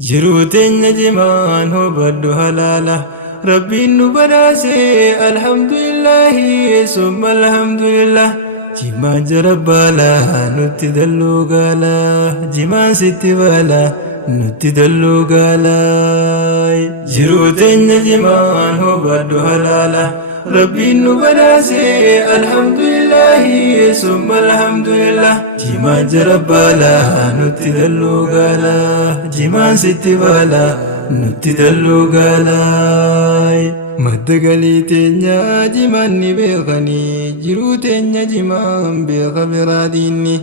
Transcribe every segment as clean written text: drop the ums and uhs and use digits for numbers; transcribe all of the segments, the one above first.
جروتين نجمان هو بدو هلاله ربي نبراسي الحمد لله ثم الحمد لله جمان جربالا نتدلو قالا جمان ستبالا نتدلو قالا جروتين نجمان هو بدو هلاله ربي نبراسي الحمد لله ثم الحمد لله جمان جربالا نتدلو قالا جمان ستبالا نتدلو قالا مدقلي تنيا جمان بيغني جرو تنيا جمان بيغبراديني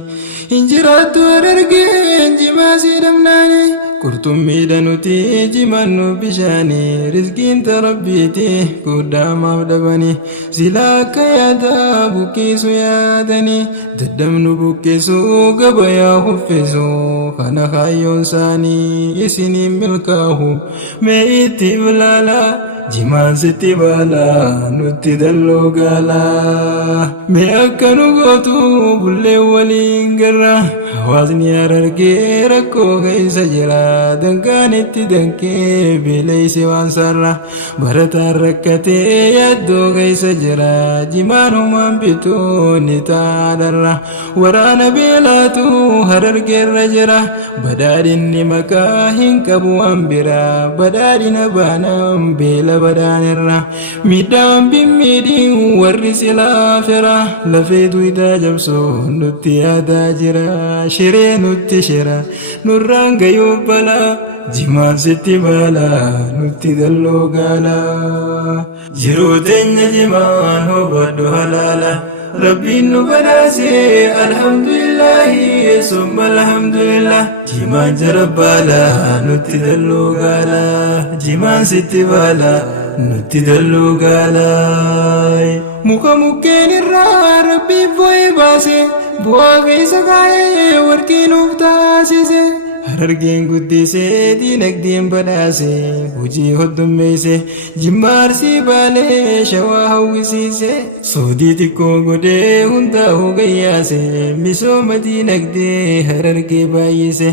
انجرات وررقين جما سيدمناني كرتم ميدانوتي جمان بشاني رزقين تربيتي قدام عبدبني زلاك يادا بكيسو يادني تدمن بكيسو قبيا خفزو خانا خايون ساني اسني ملكاهو ميتي بلالا جمان ستي بالا نتدلو قالا ميأكنو قوتو بلي ولينقرا حوازني أررقي ركو غيس جرا دنكانت دنكي بليس وانسرا برتا ركتي يدو غيس جرا جمان من بتو نتادرا ورانا بلاتو هررقي الرجرا بدارين مكاهن كبو أمبرا بدارين بانام بلا بدانرا ميدام بميدين ورس الآخرة لفيدو إذا جبسو نتي أدا جرا شري نتي شرا نوران غيوب بلا جمان ستي بالا نتي دلو قالا جروتين جمان هو بدو هلالا ربي نبراسي الحمد لله ثم الحمد لله جمان جربالا نتي دلو قالا جمان ستي بالا نتي دلو قالا muka mukkeen irraa rabbi fo'ee baase bu'aa keessa kaa'ee warqii nuuf taasise harargeen guddisee diinagdeen badhaase hojii hoddummeesse jimmaa arsii baalee shawaa hawwisiise soodii xiqqoo godhee hundaa'uu gayyaase misooma diinagdee harargee baay'ise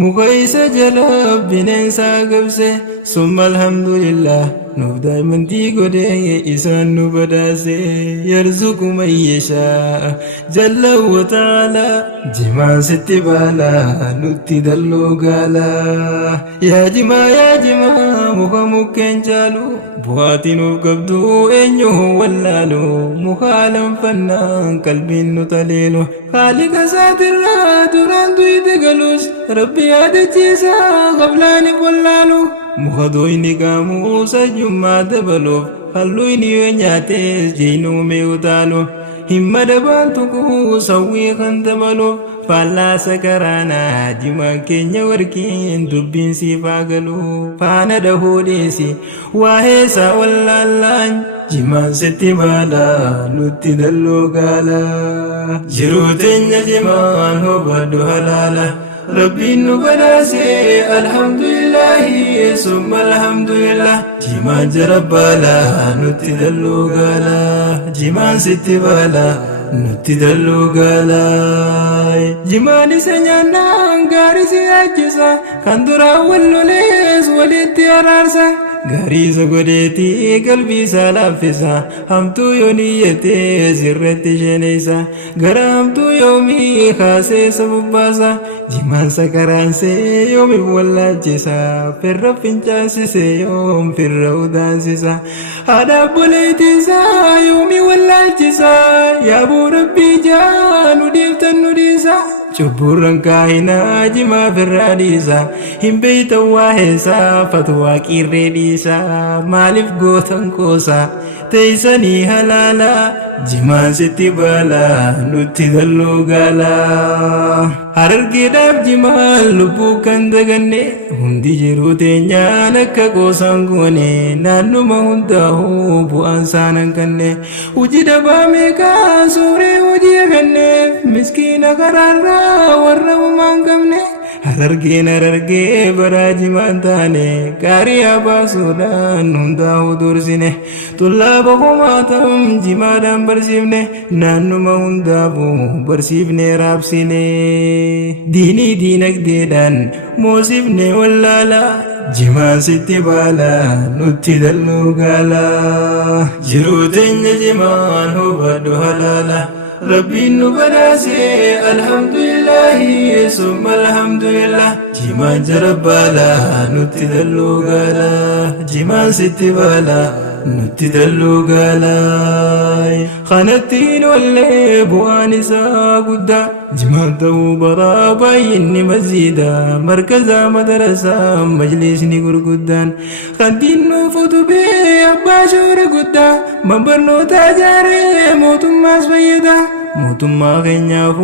muka isa jala bineensaa gabse summa alhamdulillah nuuf daa'imantii godhee isaan nu badhaase yarzuqu man yashaa jalla wa ta'ala jimaan sitti baala nutti dalloo gaala yaa jimaa muka mukkeen caalu bu'aatii nuuf qabdu eenyu wallaalu muka alanfannaan qalbiin nu taleelu haaliqa isaatirraa duraan duyite galus rabbi yaadachiisa qablaaniif wallaalu muka dooyni qaamuu sajjummaa dabaluuf halluu inni yoo nyaates jeenuumee utaalu himma dabaan tuquu sawwii kan dabaluuf faallaa sakaraanaa jimaan keenya warqiin dubbiin siifaa galu faana dhahuudheesi waaheesaa wallaallaan jimaan sitti baala nutti dalloo gaala jiruu teenya jimaan hobadhu halaala ربي نبراسي الحمد لله ثم الحمد لله جمان جربالا نتدلو قالا جمان ستبالا نتدلو قالا جمان سنانا انقاري سياجسا كندرا واللوليس ولدي أرارسا غريزة قديتي قلبي سالافسا همتو يونيتي زرتي جنيسا غرامتو يومي خاسي سبباسا جمان سكرانسي يومي بولاجسا فرر فنجاسسي يوم فرر ودانسسا هذا بوليتسا يومي ولاجسا يا ابو ربي جانو ديفتن نديسا شبورن كاينا جما فراديسا هم بيت واهسا فتوى كيريديسا مالف غوثن كوسا تيساني هلالا جما ستي بالا نتي دلو غالا harargee daaf jimaan lubbuu kan daganne hundi jiru teenya nakka qoosaan goone naannuma hundaa'uu bu'aan saanan kanne hojii dabaa meeqaa suuree hojii kanneef miskiina karaarraa warra uumaan qabne Harargeen harargee baraajimaan taane gaarii abaasuudhaan hundaa'u dursine tullaaba komaatam jimaadhaan barsiifne naannuma hundaafuu barsiifne raabsine diinii diinagdeedhaan moosifne wallaalaa jimaan sitti baala nutti dalluu gaala jiruu teenya jimaan hubadhu halaala ربي نبراسي الحمد لله ثم الحمد لله جما جربالا نتدلو غالا جما ستبالا نتدلو غالا خانتين واللي بوانسا قدا جما تو برابا إني مزيدا مركزا مدرسة مجلس نقر قدان خانتين نفوت بي أباشور قدا مبرنو تاجاري موتم ماس بيدا mootummaa keenyaaf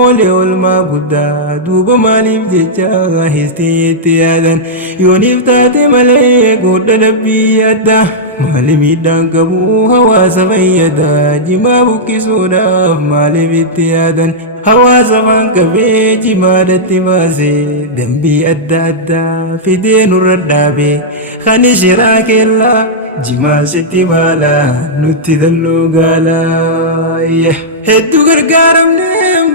oolee olmaa guddaa duuba maaliif jecha histeetti yaadan yooniif taate malee godha dabbii adda maaliif miidhaan qabu hawaasa fayyada jimaa buqqisuudhaaf maaliif itti yaadan hawaasa faan qabee jimaadatti baasee dambii adda addaa fidee nurra dhaabee kan shiraa keellaa jimaa sitti baala nutti dalloo gaala hedduu gargaaramne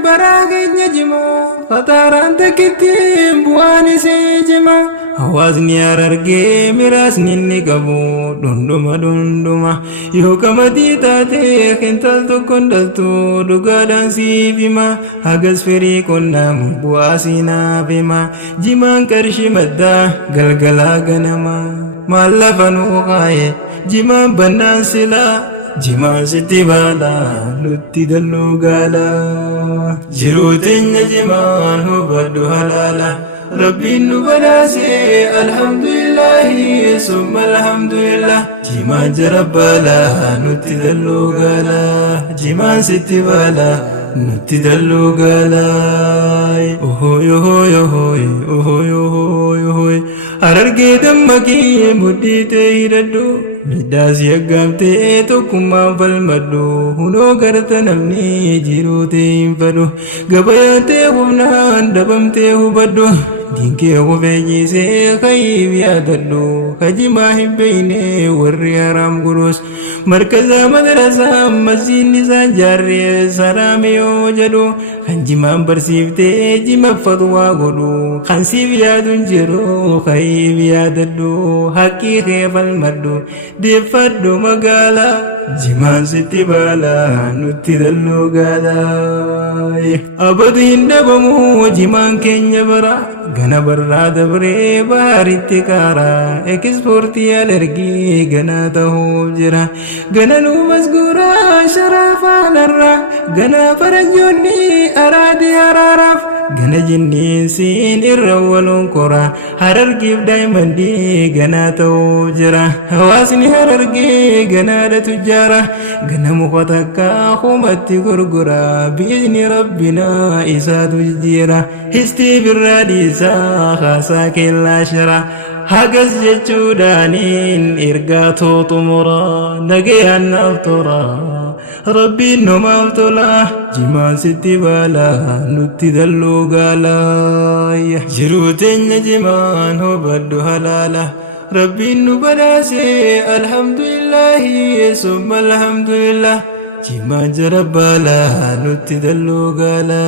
baraa keenya jimaa fataaraan takkittiin bu'aan isee jimaa hawaasni harargee miraasni inni qabu dhundhuma yoo qamadii taatee kintal tokkon dhaltu dhugaadhaan siif hima hagas firii qonnaan bu'aa siinaaf hima jimaan qarshii maddaa galgalaa ganama maal lafa nuu kaa'e jimaan bannaan silaa jimaa sitti baala nutti dalluu gaala jiruu teenya jimaan hubadhu halaala rabbiin nu badhaase alhamdulillahi summa alhamdulillah jimaan jarabbaala nutti dalluu gaala jimaan sitti baala nutti dalluu gaala ohoy ohoy ohoy ohoy ohoy ohoy harargee dammaqii mudhii ta'e hidhadhu midhaas yaggaamtee tokkummaan falmadhu hunoo garta namni jiruu ta'e hin fadhu gabayaatee humnaan dhabamtee hubadhu diinkee hufeenyisee kayiif yaadadhu kajimaa hin beeyne warri haraam gurus markazaa madarasaa masjiidni isaan jaarree salaame yoo jedhu kan jimaan barsiiftee jimaffatu waa godhu kan siif yaaduun jiru kayiif yaadadhu haqqii kee falmadhu deeffadhu magaalaa jimaan sitti baala nutti dalluu gaala abadu hin dhabamu jimaan keenya bara gana barraa dabree baaritti kaaraa ekispoortii alergii gana ta'uuf jira gana nu masguuraa sharaafaanarraa gana faranjoonni araadii haraaraaf gana jinniinsiin irra waloon koraa harargiif daa'imandii gana ta'uuf jira hawaasni harargee ganaadha tujjaara gana muka takka humatti gurguraa biizni rabbinaa isaatu jijjiira histii birraa dhiisaa haasaa keellaa shara hagas jechuudhaaniin ergaa xumuraa nagayaan naaf toraa rabbiin numaaf tolaa jimaan sitti baala nutti dalluu gaala jiruu teenya jimaan hubadhu halaala rabbiin nu badhaase alhamdulillahi summa alhamdulillah jimaan jarabbaala nutti dalluu gaala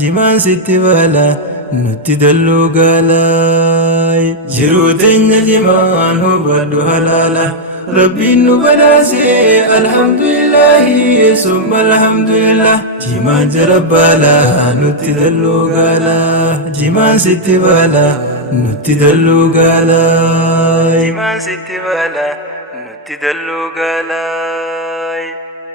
jimaan sitti baala nutti dalluu gaala jiruu teenya jimaan hubadhu halaala rabbiin nu badhaase alhamdulillahi summa alhamdulillah jimaan jarabbaala nutti dalluu gaala jimaan sitti baala nutti dalluu gaala jimaan sitti baala nutti dalluu gaala